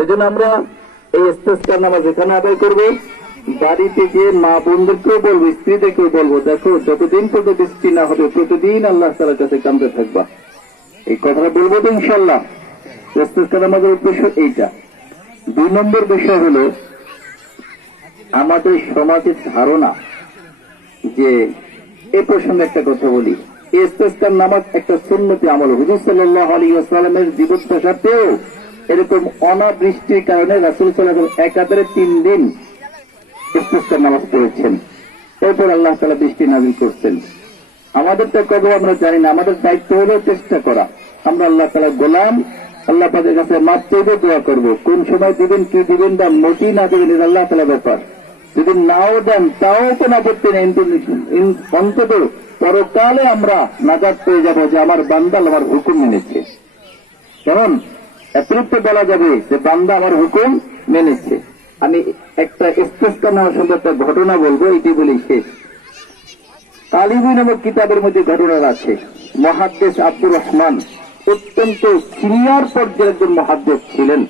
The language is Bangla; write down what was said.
এই জন্য আমরা এই ইস্তেস্কার নামাজ এখানে আদায় করব। বাড়ি থেকে মা বোনদেরকেও বলব, স্ত্রীদেরকেও বলব, দেখো, যতদিন পর্যন্ত বৃষ্টি না হবে, প্রতিদিন আল্লাহ তালার কাছে কামতে থাকবা। এই কথাটা বলব তো ইনশাল্লাহ ইস্তেস্কার নামাজের উদ্দেশ্য এইটা। দুই নম্বর বিষয় হলো, আমাদের সমাজের ধারণা যে এ প্রসঙ্গে একটা কথা বলি। এই ইস্তেস্কার নামাজ একটা সুন্নতি আমল। হুজুর সাল্লাহ আলী আসসালামের জীবন দশাতেও এরকম অনাবৃষ্টির কারণে রাসুল সাল্লাহ একাধারে তিন দিন নামাজ পড়েছেন। এরপর আল্লাহ তালা বৃষ্টি নাজিল করছেন। আমাদের তো কবে আমরা জানি না, আমাদের দায়িত্ব হলো চেষ্টা করা। আমরা আল্লাহ তালা গোলাম, আল্লাহ পাকের কাছে মাপ চাইবে, দোয়া করব। কোন সময় দিবেন, কি দিবেন বা মোটি না দিবেন, এটা আল্লাহ তালা ব্যাপার। যদি নাও দেন, তাও কোন আপত্তি নেই। অন্তত পরকালে আমরা নাজাদ পেয়ে যাব যে আমার বান্দাল আমার হুকুম মেনেছে। কেমন? এতটুকু বলা যাবে যে বান্দা আমার হুকুম মেনেছে। আমি একটা স্পষ্ট নেওয়ার সঙ্গে একটা ঘটনা বলব, এটি বলি শেষ। তালিবি নামক কিতাবের মধ্যে ঘটনা আছে। মহাদ্দেশ আব্দুর রহমান অত্যন্ত সিনিয়র পর্যায়ের একজন মহাদ্দেশ ছিলেন।